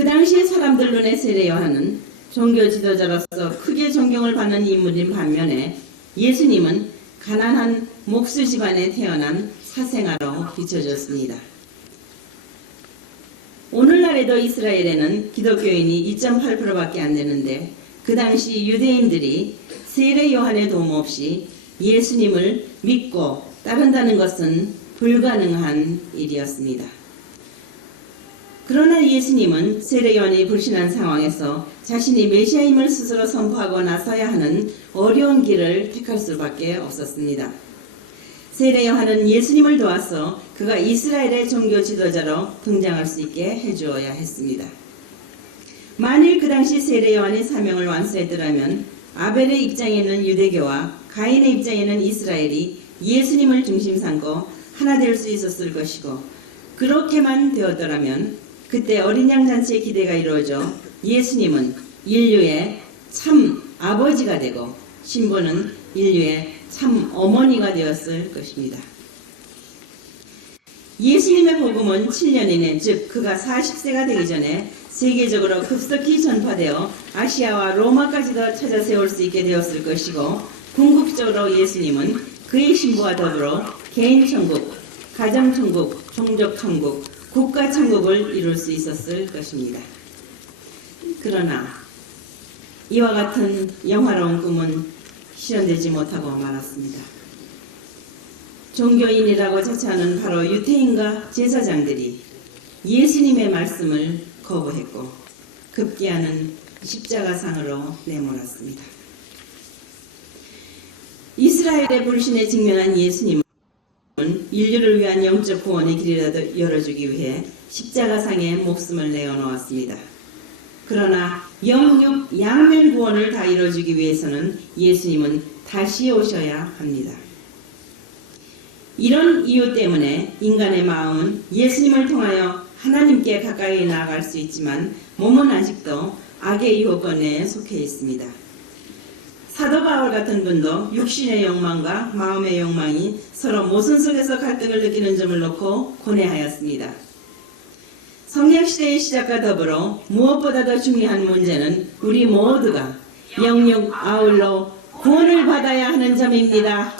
그 당시의 사람들 눈에 세례 요한은 종교 지도자로서 크게 존경을 받는 인물인 반면에 예수님은 가난한 목수 집안에 태어난 사생아로 비춰졌습니다. 오늘날에도 이스라엘에는 기독교인이 2.8%밖에 안 되는데 그 당시 유대인들이 세례 요한의 도움 없이 예수님을 믿고 따른다는 것은 불가능한 일이었습니다. 그러나 예수님은 세례 요한이 불신한 상황에서 자신이 메시아임을 스스로 선포하고 나서야 하는 어려운 길을 택할 수밖에 없었습니다. 세례 요한은 예수님을 도와서 그가 이스라엘의 종교 지도자로 등장할 수 있게 해주어야 했습니다. 만일 그 당시 세례 요한의 사명을 완수했더라면 아벨의 입장에는 유대교와 가인의 입장에는 이스라엘이 예수님을 중심 삼고 하나 될 수 있었을 것이고, 그렇게만 되었더라면 그때 어린 양 잔치의 기대가 이루어져 예수님은 인류의 참 아버지가 되고 신부는 인류의 참 어머니가 되었을 것입니다. 예수님의 복음은 7년 이내, 즉 그가 40세가 되기 전에 세계적으로 급속히 전파되어 아시아와 로마까지도 찾아 세울 수 있게 되었을 것이고, 궁극적으로 예수님은 그의 신부와 더불어 개인 천국, 가정 천국, 종족 천국, 국가 천국을 이룰 수 있었을 것입니다. 그러나 이와 같은 영화로운 꿈은 실현되지 못하고 말았습니다. 종교인이라고 자처하는 바로 유태인과 제사장들이 예수님의 말씀을 거부했고 급기야는 십자가상으로 내몰았습니다. 이스라엘의 불신에 직면한 예수님은 인류를 위한 영적 구원의 길이라도 열어주기 위해 십자가상에 목숨을 내어놓았습니다. 그러나 영육 양면 구원을 다 이뤄주기 위해서는 예수님은 다시 오셔야 합니다. 이런 이유 때문에 인간의 마음은 예수님을 통하여 하나님께 가까이 나아갈 수 있지만 몸은 아직도 악의 유혹권에 속해 있습니다. 사도 바울 같은 분도 육신의 욕망과 마음의 욕망이 서로 모순 속에서 갈등을 느끼는 점을 놓고 고뇌하였습니다. 성약시대의 시작과 더불어 무엇보다도 중요한 문제는 우리 모두가 영육 아울러 구원을 받아야 하는 점입니다.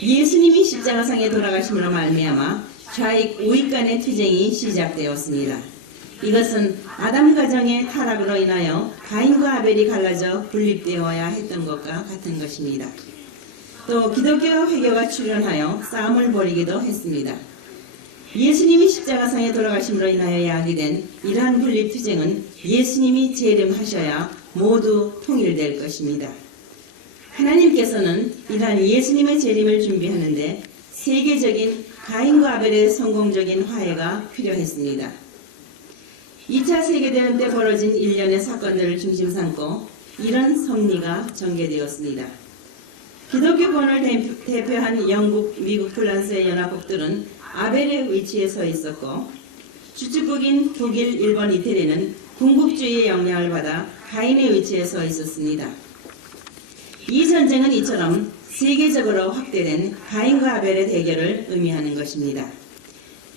예수님이 십자가상에 돌아가심으로 말미암아 좌익 우익 간의 투쟁이 시작되었습니다. 이것은 아담 가정의 타락으로 인하여 가인과 아벨이 갈라져 분립되어야 했던 것과 같은 것입니다. 또 기독교 회교가 출현하여 싸움을 벌이기도 했습니다. 예수님이 십자가상에 돌아가심으로 인하여 야기된 이러한 분립 투쟁은 예수님이 재림하셔야 모두 통일될 것입니다. 하나님께서는 이러한 예수님의 재림을 준비하는데 세계적인 가인과 아벨의 성공적인 화해가 필요했습니다. 2차 세계대전 때 벌어진 일련의 사건들을 중심 삼고 이런 섭리가 전개되었습니다. 기독교권을 대표한 영국, 미국, 프랑스의 연합국들은 아벨의 위치에 서 있었고, 주축국인 독일, 일본, 이태리는 군국주의의 영향을 받아 가인의 위치에 서 있었습니다. 이 전쟁은 이처럼 세계적으로 확대된 가인과 아벨의 대결을 의미하는 것입니다.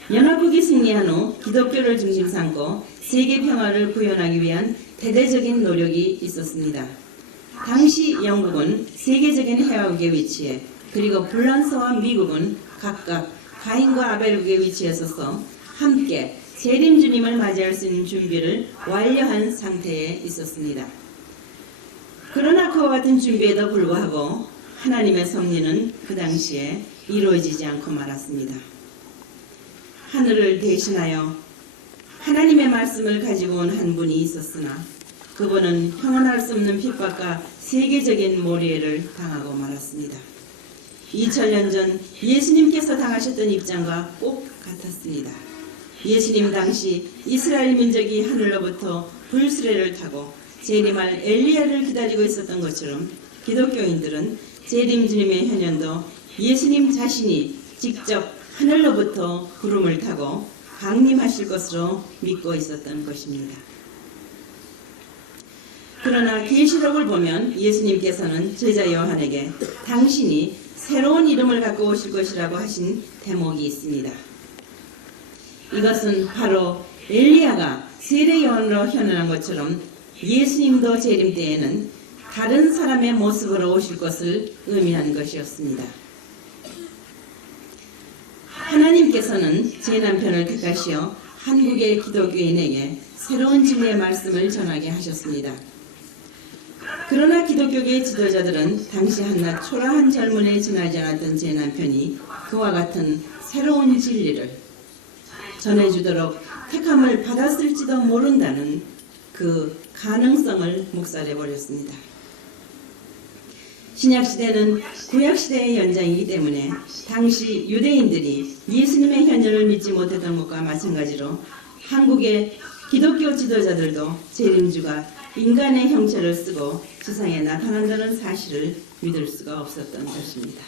연합국이 승리한 후 기독교를 중심 삼고 세계 평화를 구현하기 위한 대대적인 노력이 있었습니다. 당시 영국은 세계적인 해화국의 위치에, 그리고 프랑스와 미국은 각각 가인과 아벨국의 위치에 서서 함께 재림 주님을 맞이할 수 있는 준비를 완료한 상태에 있었습니다. 그러나 그와 같은 준비에도 불구하고 하나님의 섭리는 그 당시에 이루어지지 않고 말았습니다. 하늘을 대신하여 하나님의 말씀을 가지고 온 한 분이 있었으나 그분은 형언할 수 없는 핍박과 세계적인 모리애를 당하고 말았습니다. 2000년 전 예수님께서 당하셨던 입장과 꼭 같았습니다. 예수님 당시 이스라엘 민족이 하늘로부터 불수레를 타고 재림할 엘리야를 기다리고 있었던 것처럼 기독교인들은 재림 주님의 현현도 예수님 자신이 직접 하늘로부터 구름을 타고 강림하실 것으로 믿고 있었던 것입니다. 그러나 계시록을 보면 예수님께서는 제자 요한에게 당신이 새로운 이름을 갖고 오실 것이라고 하신 대목이 있습니다. 이것은 바로 엘리야가 세례 요한으로 현현한 것처럼 예수님도 재림 때에는 다른 사람의 모습으로 오실 것을 의미한 것이었습니다. 하나님께서는 제 남편을 택하시어 한국의 기독교인에게 새로운 진리의 말씀을 전하게 하셨습니다. 그러나 기독교계의 지도자들은 당시 한낱 초라한 젊은에 지나지 않았던 제 남편이 그와 같은 새로운 진리를 전해주도록 택함을 받았을지도 모른다는 그 가능성을 묵살해버렸습니다. 신약시대는 구약시대의 연장이기 때문에 당시 유대인들이 예수님의 현현을 믿지 못했던 것과 마찬가지로 한국의 기독교 지도자들도 재림주가 인간의 형체를 쓰고 지상에 나타난다는 사실을 믿을 수가 없었던 것입니다.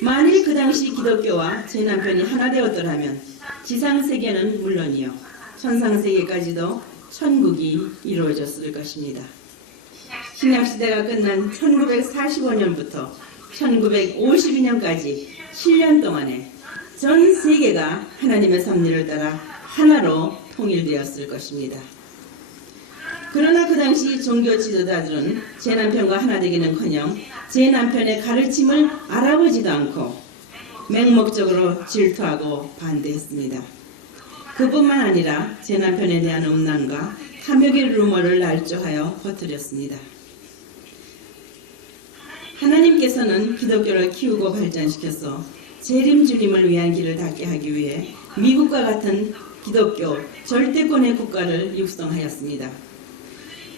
만일 그 당시 기독교와 제 남편이 하나 되었더라면 지상세계는 물론이요 천상세계까지도 천국이 이루어졌을 것입니다. 신약시대가 끝난 1945년부터 1952년까지 7년 동안에 전 세계가 하나님의 섭리를 따라 하나로 통일되었을 것입니다. 그러나 그 당시 종교 지도자들은 제 남편과 하나 되기는커녕 제 남편의 가르침을 알아보지도 않고 맹목적으로 질투하고 반대했습니다. 그뿐만 아니라 제 남편에 대한 음란과 탐욕의 루머를 날조하여 퍼뜨렸습니다. 하나님께서는 기독교를 키우고 발전시켜서 재림주님을 위한 길을 닫게 하기 위해 미국과 같은 기독교 절대권의 국가를 육성하였습니다.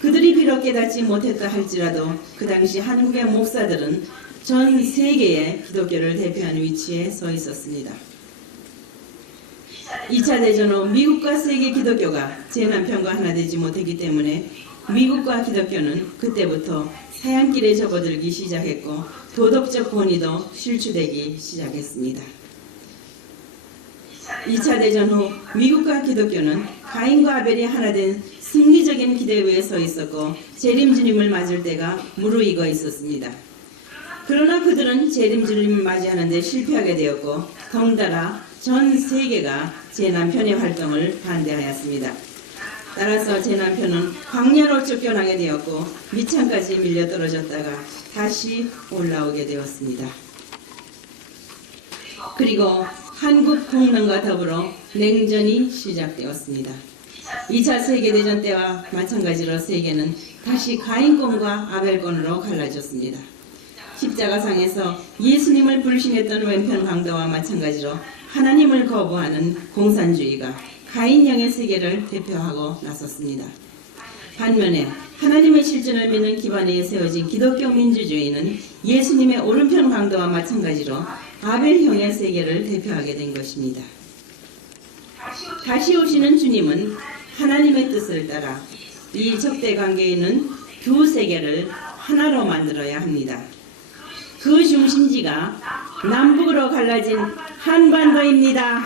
그들이 비록 깨닫지 못했다 할지라도 그 당시 한국의 목사들은 전 세계의 기독교를 대표하는 위치에 서 있었습니다. 2차 대전 후 미국과 세계 기독교가 제 남편과 하나 되지 못했기 때문에 미국과 기독교는 그때부터 사양길에 접어들기 시작했고 도덕적 권위도 실추되기 시작했습니다. 2차 대전 후 미국과 기독교는 가인과 아벨이 하나 된 승리적인 기대 위에 서 있었고 재림주님을 맞을 때가 무르익어 있었습니다. 그러나 그들은 재림주님을 맞이하는 데 실패하게 되었고 덩달아 전 세계가 제 남편의 활동을 반대하였습니다. 따라서 제 남편은 광야로 쫓겨나게 되었고 미창까지 밀려 떨어졌다가 다시 올라오게 되었습니다. 그리고 한국 공론과 더불어 냉전이 시작되었습니다. 2차 세계대전 때와 마찬가지로 세계는 다시 가인권과 아벨권으로 갈라졌습니다. 십자가상에서 예수님을 불신했던 왼편 강도와 마찬가지로 하나님을 거부하는 공산주의가 가인형의 세계를 대표하고 나섰습니다. 반면에 하나님의 실존을 믿는 기반에 세워진 기독교 민주주의는 예수님의 오른편 강도와 마찬가지로 아벨형의 세계를 대표하게 된 것입니다. 다시 오시는 주님은 하나님의 뜻을 따라 이 적대 관계에 있는 두 세계를 하나로 만들어야 합니다. 그 중심지가 남북으로 갈라진 한반도입니다.